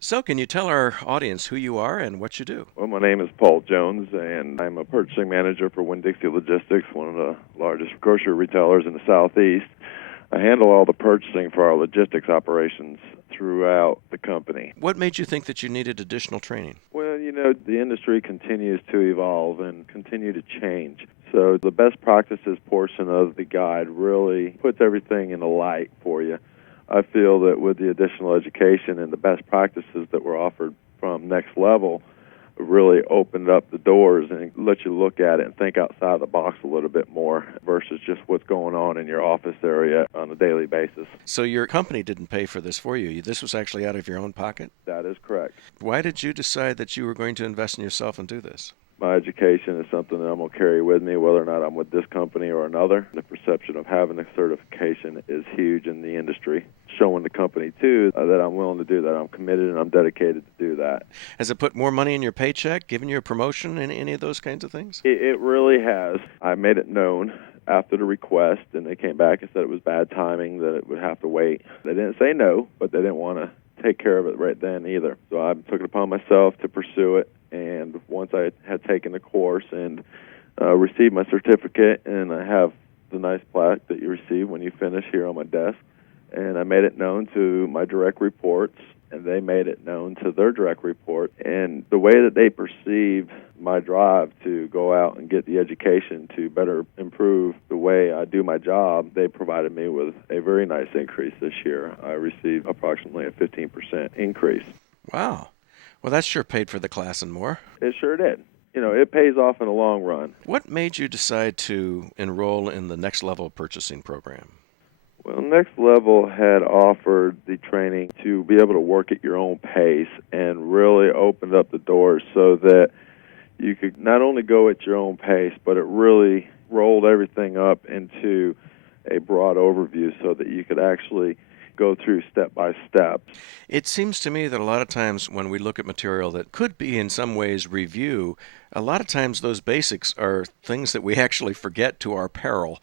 So, can you tell our audience who you are and what you do? Well, my name is Paul Jones, and I'm a purchasing manager for Winn-Dixie Logistics, one of the largest grocery retailers in the Southeast. I handle all the purchasing for our logistics operations throughout the company. What made you think that you needed additional training? Well, the industry continues to evolve and continue to change. So the best practices portion of the guide really puts everything in a light for you. I feel that with the additional education and the best practices that were offered from Next Level, really opened up the doors and let you look at it and think outside the box a little bit more versus just what's going on in your office area on a daily basis. So, your company didn't pay for this for you. This was actually out of your own pocket? That is correct. Why did you decide that you were going to invest in yourself and do this? My education is something that I'm going to carry with me, whether or not I'm with this company or another. The perception of having a certification is huge in the industry, showing the company, too, that I'm willing to do that. I'm committed and I'm dedicated to do that. Has it put more money in your paycheck, given you a promotion, any of those kinds of things? It really has. I made it known after the request, and they came back and said it was bad timing, that it would have to wait. They didn't say no, but they didn't want to take care of it right then either. So I took it upon myself to pursue it, and once I had taken the course and received my certificate, and I have the nice plaque that you receive when you finish here on my desk, and I made it known to my direct reports, and they made it known to their direct report. And the way that they perceived my drive to go out and get the education to better improve the way I do my job, they provided me with a very nice increase this year. I received approximately a 15% increase. Wow. Well, that sure paid for the class and more. It sure did. It pays off in the long run. What made you decide to enroll in the Next Level purchasing program? Well, Next Level had offered the training to be able to work at your own pace and really opened up the doors so that you could not only go at your own pace, but it really rolled everything up into a broad overview so that you could actually go through step by step. It seems to me that a lot of times when we look at material that could be in some ways review, a lot of times those basics are things that we actually forget to our peril.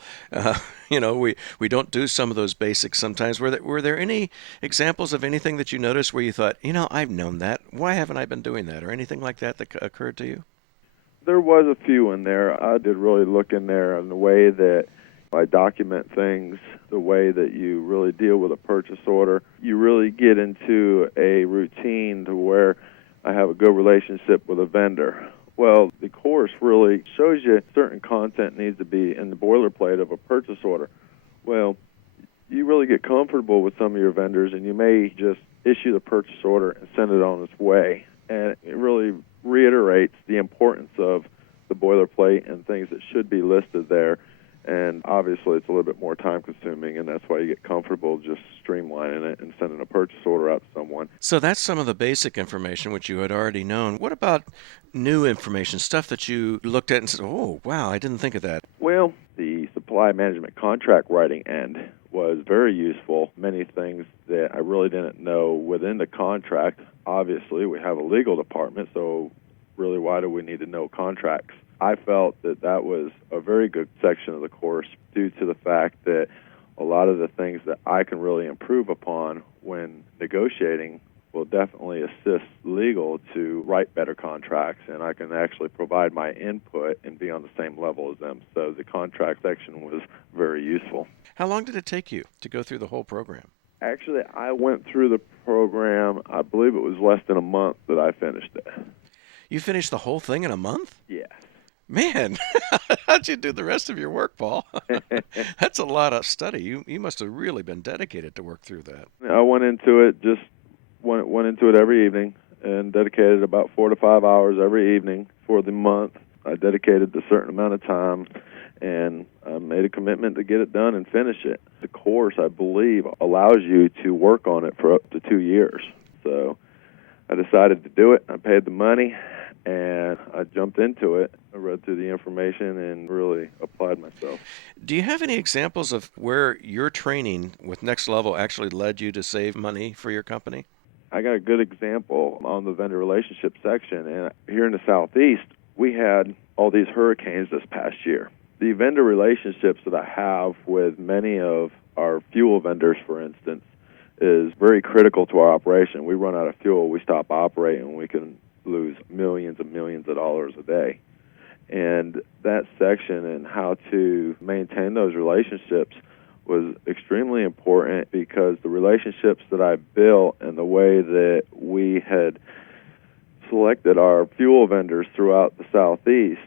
We don't do some of those basics sometimes. Were there any examples of anything that you noticed where you thought, I've known that. Why haven't I been doing that? Or anything like that that occurred to you? There was a few in there. I did really look in there on the way that I document things, the way that you really deal with a purchase order. You really get into a routine to where I have a good relationship with a vendor. Well, the course really shows you certain content needs to be in the boilerplate of a purchase order. Well, you really get comfortable with some of your vendors, and you may just issue the purchase order and send it on its way. And it really reiterates the importance of the boilerplate and things that should be listed there. And obviously, it's a little bit more time-consuming, and that's why you get comfortable just streamlining it and sending a purchase order out to someone. So that's some of the basic information which you had already known. What about new information, stuff that you looked at and said, oh, wow, I didn't think of that? Well, the supply management contract writing end was very useful. Many things that I really didn't know within the contract. Obviously, we have a legal department, so really why do we need to know contracts? I felt that that was a very good section of the course due to the fact that a lot of the things that I can really improve upon when negotiating will definitely assist legal to write better contracts, and I can actually provide my input and be on the same level as them. So the contract section was very useful. How long did it take you to go through the whole program? Actually, I went through the program, I believe it was less than a month that I finished it. You finished the whole thing in a month? Yes. Man, how'd you do the rest of your work, Paul? That's a lot of study. You must have really been dedicated to work through that. I went into it went into it every evening and dedicated about 4 to 5 hours every evening for the month. I dedicated a certain amount of time, and I made a commitment to get it done and finish it. The course, I believe, allows you to work on it for up to 2 years. So I decided to do it. I paid the money, and I jumped into it. I read through the information and really applied myself. Do you have any examples of where your training with Next Level actually led you to save money for your company? I got a good example on the vendor relationship section. And here in the Southeast, we had all these hurricanes this past year. The vendor relationships that I have with many of our fuel vendors, for instance, is very critical to our operation. We run out of fuel, we stop operating, we can lose millions and millions of dollars a day. And that section and how to maintain those relationships was extremely important, because the relationships that I built and the way that we had selected our fuel vendors throughout the Southeast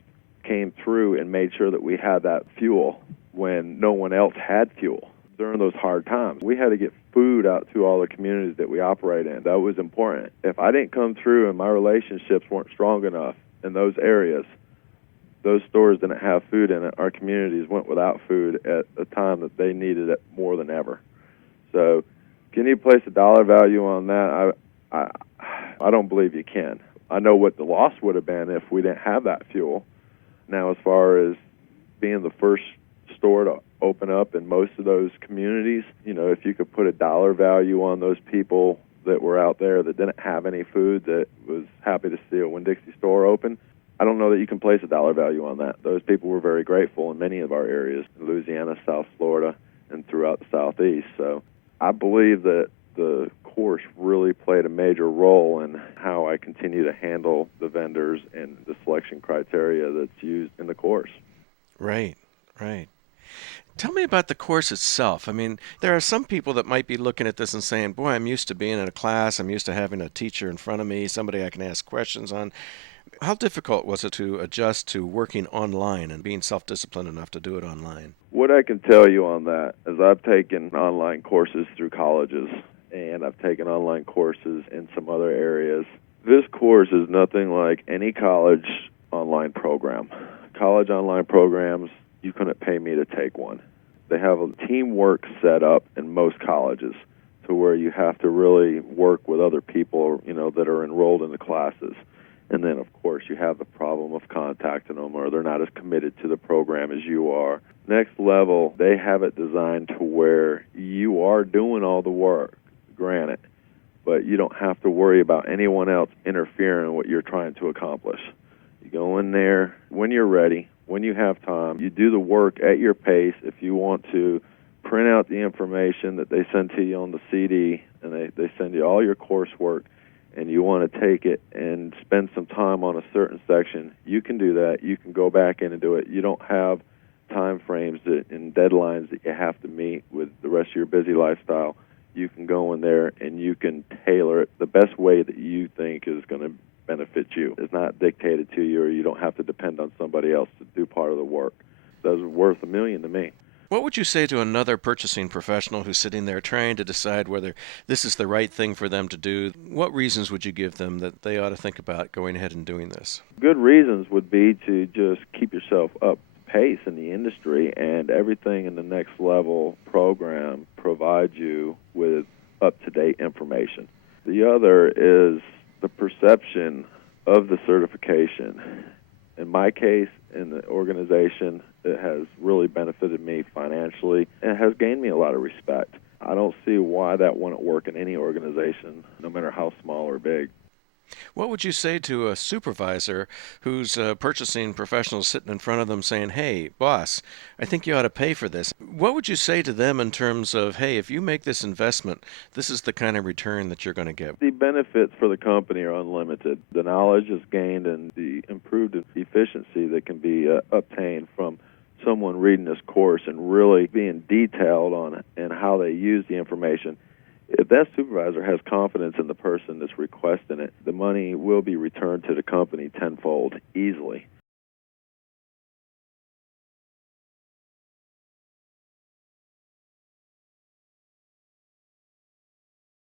came through and made sure that we had that fuel when no one else had fuel. During those hard times, we had to get food out to all the communities that we operate in. That was important. If I didn't come through and my relationships weren't strong enough in those areas, those stores didn't have food in it, our communities went without food at a time that they needed it more than ever. So can you place a dollar value on that? I don't believe you can. I know what the loss would have been if we didn't have that fuel. Now, as far as being the first store to open up in most of those communities, if you could put a dollar value on those people that were out there that didn't have any food, that was happy to see a Winn-Dixie store open, I don't know that you can place a dollar value on that. Those people were very grateful in many of our areas, in Louisiana, South Florida, and throughout the Southeast. So I believe that the course really played a major role in how I continue to handle the vendors and the selection criteria that's used in the course. Right, right. Tell me about the course itself. I mean, there are some people that might be looking at this and saying, boy, I'm used to being in a class. I'm used to having a teacher in front of me, somebody I can ask questions on. How difficult was it to adjust to working online and being self-disciplined enough to do it online? What I can tell you on that is I've taken online courses through colleges, and I've taken online courses in some other areas. This course is nothing like any college online program. College online programs, you couldn't pay me to take one. They have a teamwork set up in most colleges to where you have to really work with other people, that are enrolled in the classes. And then, of course, you have the problem of contacting them, or they're not as committed to the program as you are. Next level, they have it designed to where you are doing all the work, granted, but you don't have to worry about anyone else interfering in what you're trying to accomplish. You go in there when you're ready, when you have time. You do the work at your pace. If you want to print out the information that they send to you on the CD, and they send you all your coursework, and you want to take it and spend some time on a certain section, you can do that. You can go back in and do it. You don't have time frames and deadlines that you have to meet with the rest of your busy lifestyle. You can go in there and you can tailor it the best way that you think is going to benefit you. It's not dictated to you, or you don't have to depend on somebody else to do part of the work. That's worth $1 million to me. What would you say to another purchasing professional who's sitting there trying to decide whether this is the right thing for them to do? What reasons would you give them that they ought to think about going ahead and doing this? Good reasons would be to just keep yourself up pace in the industry, and everything in the next level program provides you with up-to-date information. The other is the perception of the certification. In my case, in the organization, it has really benefited me financially and has gained me a lot of respect. I don't see why that wouldn't work in any organization, no matter how small or big. What would you say to a supervisor who's a purchasing professional sitting in front of them saying, hey, boss, I think you ought to pay for this? What would you say to them in terms of, hey, if you make this investment, this is the kind of return that you're going to get? The benefits for the company are unlimited. The knowledge is gained and the improved efficiency that can be obtained from someone reading this course and really being detailed on it and how they use the information. If that supervisor has confidence in the person that's requesting it, the money will be returned to the company tenfold easily.